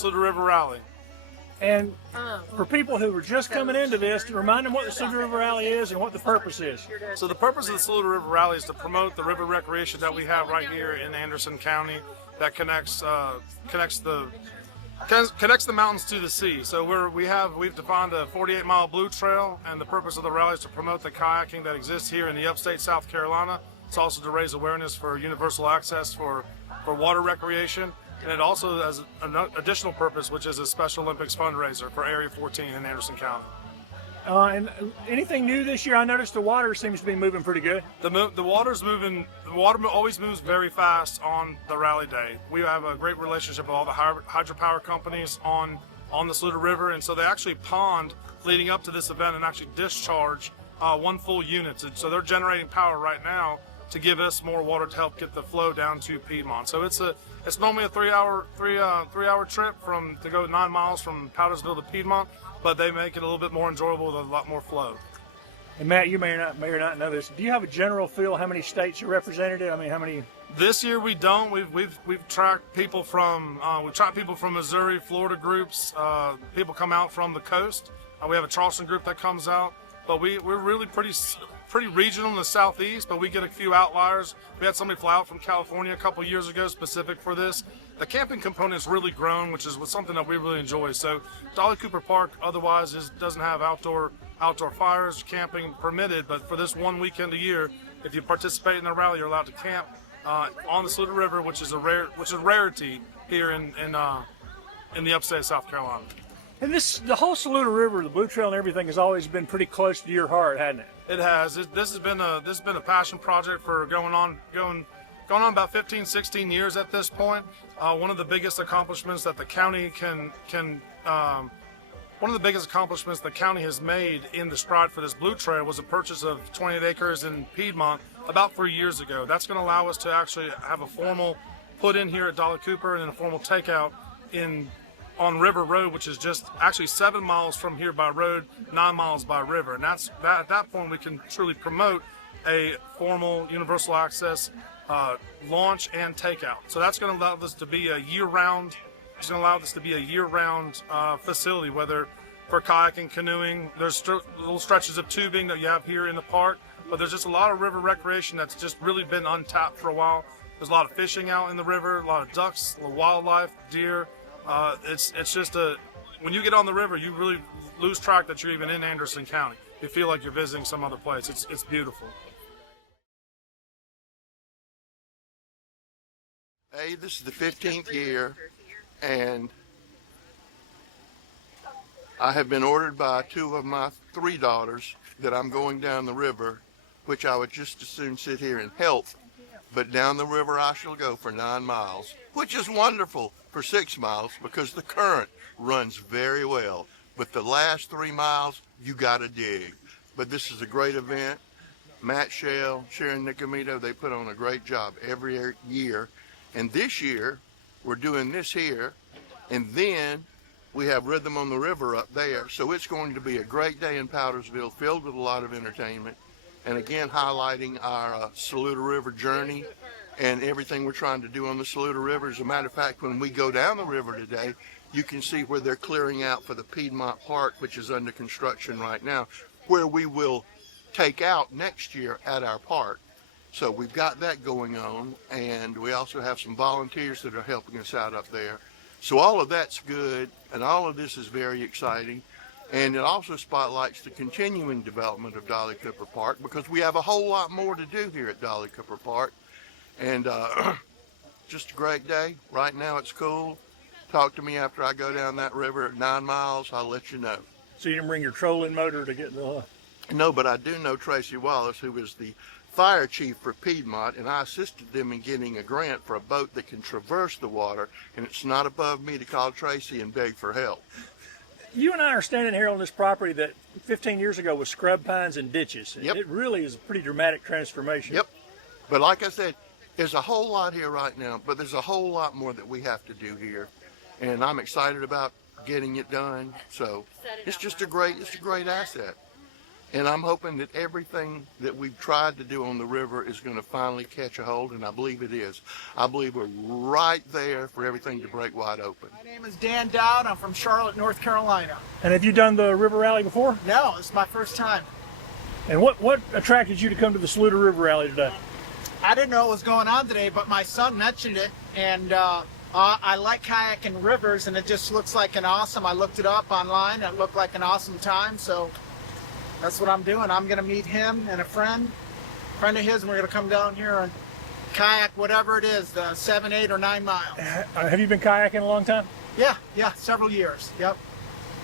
Saluda River Rally. And for people who were just coming into this, to remind them what the Saluda River Rally is and what the purpose is. So the purpose of the Saluda River Rally is to promote the river recreation that we have right here in Anderson County that connects the mountains to the sea. So we've defined a 48-mile blue trail, and the purpose of the rally is to promote the kayaking that exists here in the upstate South Carolina. It's also to raise awareness for universal access for water recreation. And it also has an additional purpose, which is a Special Olympics fundraiser for Area 14 in Anderson County. And anything new this year? I noticed the water seems to be moving pretty good. The water's moving. The water always moves very fast on the rally day. We have a great relationship with all the hydropower companies on the Saluda River, and so they actually pond leading up to this event and actually discharge one full unit. So they're generating power right now to give us more water to help get the flow down to Piedmont. So it's normally a three-hour trip to go 9 miles from Powdersville to Piedmont, but they make it a little bit more enjoyable with a lot more flow. And Matt, you may or not know this. Do you have a general feel how many states are represented? I mean, how many? This year we don't. We've tracked people from Missouri, Florida groups. People come out from the coast. We have a Charleston group that comes out, but we're really pretty regional in the southeast, but we get a few outliers. We had somebody fly out from California a couple years ago specific for this. The camping component's really grown, which is something that we really enjoy. So Dolly Cooper Park otherwise doesn't have outdoor fires, camping permitted, but for this one weekend a year, if you participate in the rally, you're allowed to camp on the Saluda River, which is a rarity here in the upstate of South Carolina. And the whole Saluda River, the Blue Trail and everything has always been pretty close to your heart, hasn't it? It has. This has been a passion project for going on about 15, 16 years at this point. One of the biggest accomplishments that the county has made in the stride for this Blue Trail was a purchase of 28 acres in Piedmont about 3 years ago. That's going to allow us to actually have a formal put in here at Dolly Cooper and then a formal takeout on River Road, which is just actually 7 miles from here by road, 9 miles by river. And at that point we can truly promote a formal universal access launch and takeout. So that's going to allow this to be a year-round. It's going to allow this to be a year-round facility, whether for kayaking, canoeing. There's little stretches of tubing that you have here in the park, but there's just a lot of river recreation that's just really been untapped for a while. There's a lot of fishing out in the river, a lot of ducks, a lot of wildlife, deer. It's just when you get on the river, you really lose track that you're even in Anderson County. You feel like you're visiting some other place. It's beautiful. Hey, this is the 15th year, and I have been ordered by 2 of my 3 daughters that I'm going down the river, which I would just as soon sit here and help. But down the river I shall go for 9 miles, which is wonderful for 6 miles because the current runs very well. But the last 3 miles, you gotta dig. But this is a great event. Matt Shell, Sharon Nicomito, they put on a great job every year. And this year, we're doing this here, and then we have Rhythm on the River up there. So it's going to be a great day in Powdersville, filled with a lot of entertainment. And again, highlighting our Saluda River journey and everything we're trying to do on the Saluda River. As a matter of fact, when we go down the river today, you can see where they're clearing out for the Piedmont Park, which is under construction right now, where we will take out next year at our park. So we've got that going on, and we also have some volunteers that are helping us out up there. So all of that's good, and all of this is very exciting. And it also spotlights the continuing development of Dolly Cooper Park, because we have a whole lot more to do here at Dolly Cooper Park. And just a great day. Right now it's cool. Talk to me after I go down that river at 9 miles. I'll let you know. So you didn't bring your trolling motor to get the... No, but I do know Tracy Wallace, who is the fire chief for Piedmont, and I assisted them in getting a grant for a boat that can traverse the water, and it's not above me to call Tracy and beg for help. You and I are standing here on this property that 15 years ago was scrub pines and ditches. Yep. It really is a pretty dramatic transformation. Yep. But like I said, there's a whole lot here right now, but there's a whole lot more that we have to do here. And I'm excited about getting it done. So it's just a great asset. And I'm hoping that everything that we've tried to do on the river is going to finally catch a hold, and I believe it is. I believe we're right there for everything to break wide open. My name is Dan Dowd. I'm from Charlotte, North Carolina. And have you done the river rally before? No, it's my first time. And what attracted you to come to the Saluda River Rally today? I didn't know what was going on today, but my son mentioned it, and I like kayaking rivers, and it just looks like an awesome. I looked it up online. It looked like an awesome time, so that's what I'm doing. I'm going to meet him and a friend of his, and we're going to come down here and kayak whatever it is, 7, 8, or 9 miles. Have you been kayaking a long time? Yeah, several years. Yep.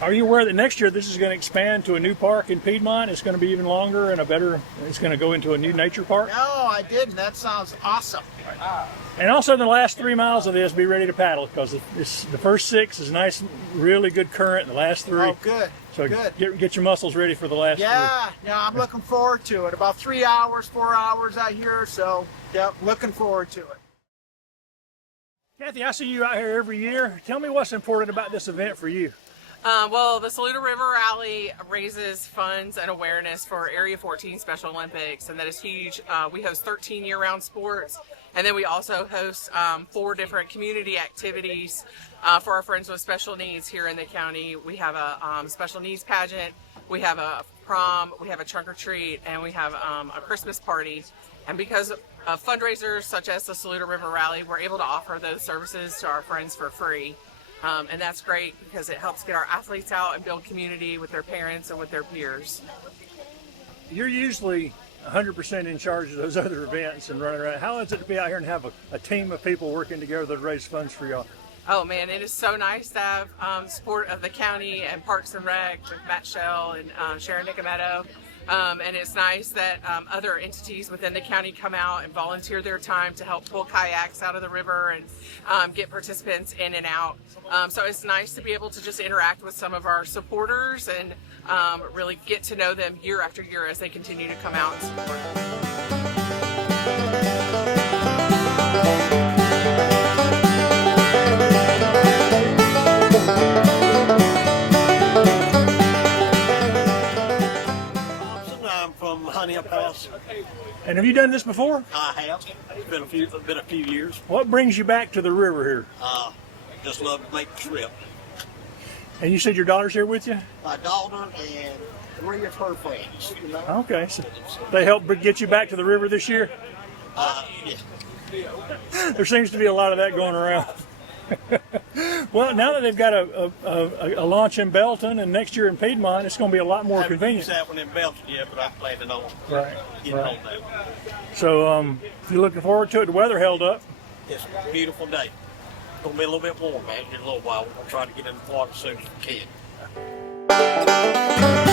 Are you aware that next year this is going to expand to a new park in Piedmont? It's going to be even longer and it's going to go into a new nature park? No, I didn't. That sounds awesome. And also the last 3 miles of this, be ready to paddle, because the first 6 is nice, really good current. The last 3. Oh, good. So good. Get your muscles ready for the last 3. Yeah, I'm looking forward to it. About 3 hours, 4 hours out here, so yep, looking forward to it. Kathy, I see you out here every year. Tell me what's important about this event for you. Well, the Saluda River Rally raises funds and awareness for Area 14 Special Olympics, and that is huge. We host 13 year-round sports, and then we also host 4 different community activities for our friends with special needs here in the county. We have a special needs pageant, we have a prom, we have a trunk or treat, and we have a Christmas party. And because of fundraisers such as the Saluda River Rally, we're able to offer those services to our friends for free. And that's great because it helps get our athletes out and build community with their parents and with their peers. You're usually 100% in charge of those other events and running around. How is it to be out here and have a team of people working together to raise funds for y'all? Oh man, it is so nice to have support of the county and Parks and Rec with Matt Shell and Sharon Nicometto. And it's nice that other entities within the county come out and volunteer their time to help pull kayaks out of the river and get participants in and out. So it's nice to be able to just interact with some of our supporters and really get to know them year after year as they continue to come out and support. I'm from Honey Pass. And have you done this before? I have. It's been a few years. What brings you back to the river here? Just love to make the trip. And you said your daughter's here with you? My daughter and 3 of her friends. You know? Okay, so they helped get you back to the river this year? Yeah. There seems to be a lot of that going around. Well, now that they've got a launch in Belton and next year in Piedmont, it's going to be a lot more convenient. I haven't used that one in Belton yet, but I'm planning on getting on that. So you're looking forward to it. The weather held up. It's a beautiful day. It's going to be a little bit warm, man, in a little while. We're going to try to get in the water as soon as we can.